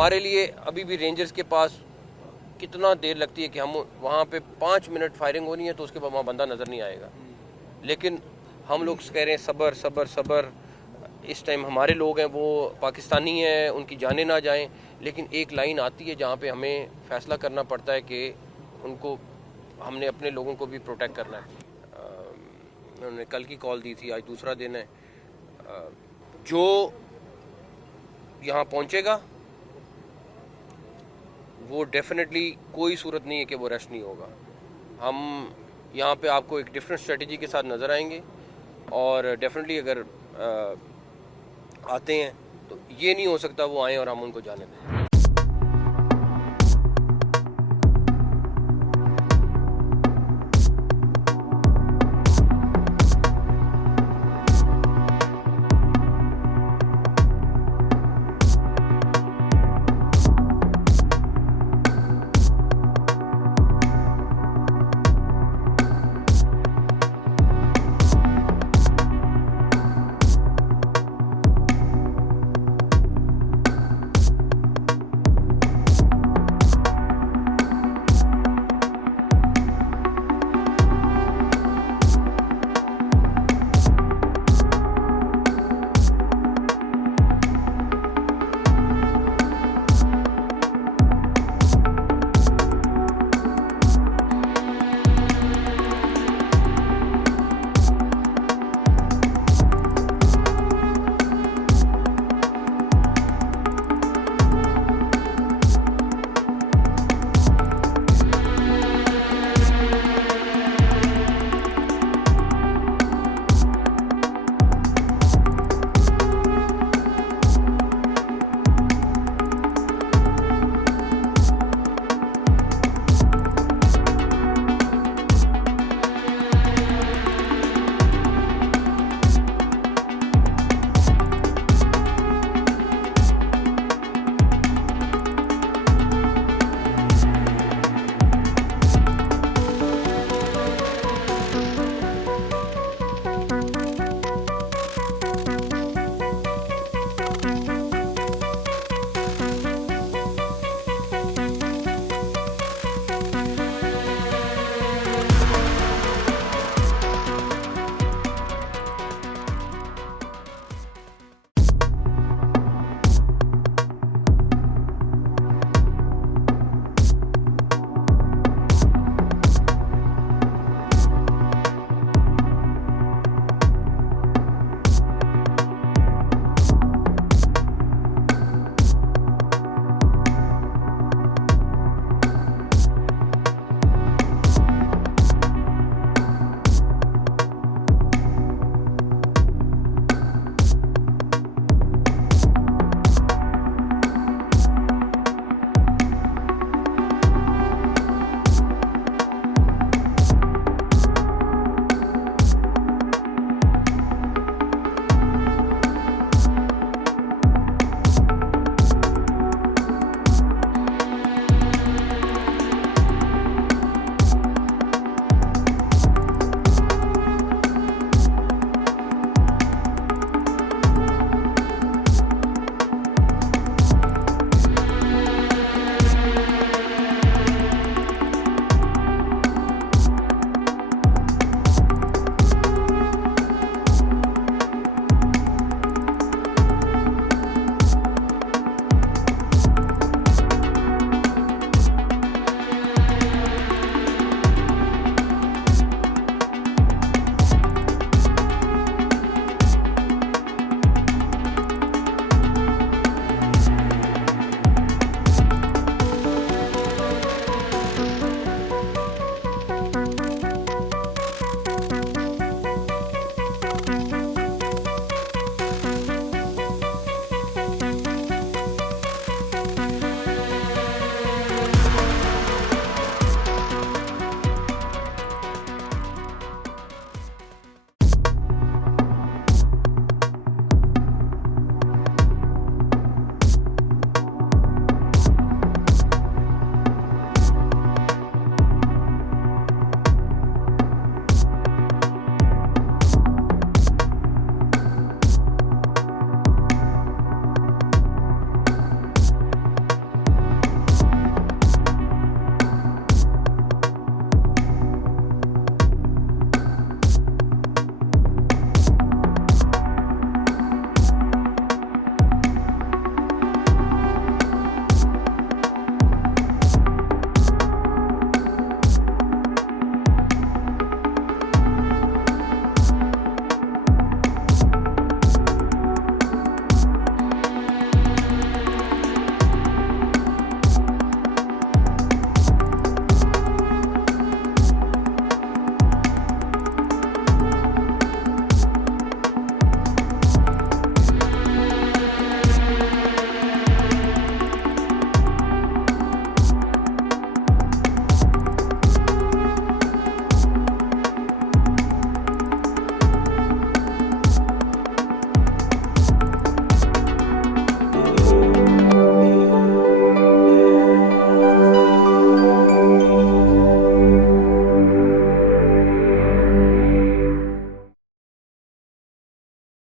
हमारे लिए अभी भी रेंजर्स के पास कितना देर लगती है कि हम वहाँ पे 5 मिनट फायरिंग होनी है तो उसके बाद वहाँ बंदा नज़र नहीं आएगा। लेकिन हम लोग कह रहे हैं सब्र सब्र सब्र। इस टाइम हमारे लोग हैं वो पाकिस्तानी हैं, उनकी जानें ना जाएं, लेकिन एक लाइन आती है जहाँ पे हमें फ़ैसला करना पड़ता है कि उनको हमने अपने लोगों को भी प्रोटेक्ट करना है। उन्होंने कल की कॉल दी थी, आज दूसरा दिन है। जो यहाँ पहुँचेगा वो डेफिनेटली कोई सूरत नहीं है कि वो रेस्ट नहीं होगा। हम यहाँ पे आपको एक डिफरेंट स्ट्रेटजी के साथ नज़र आएंगे और डेफिनेटली अगर आते हैं तो ये नहीं हो सकता वो आएँ और हम उनको जाने दें।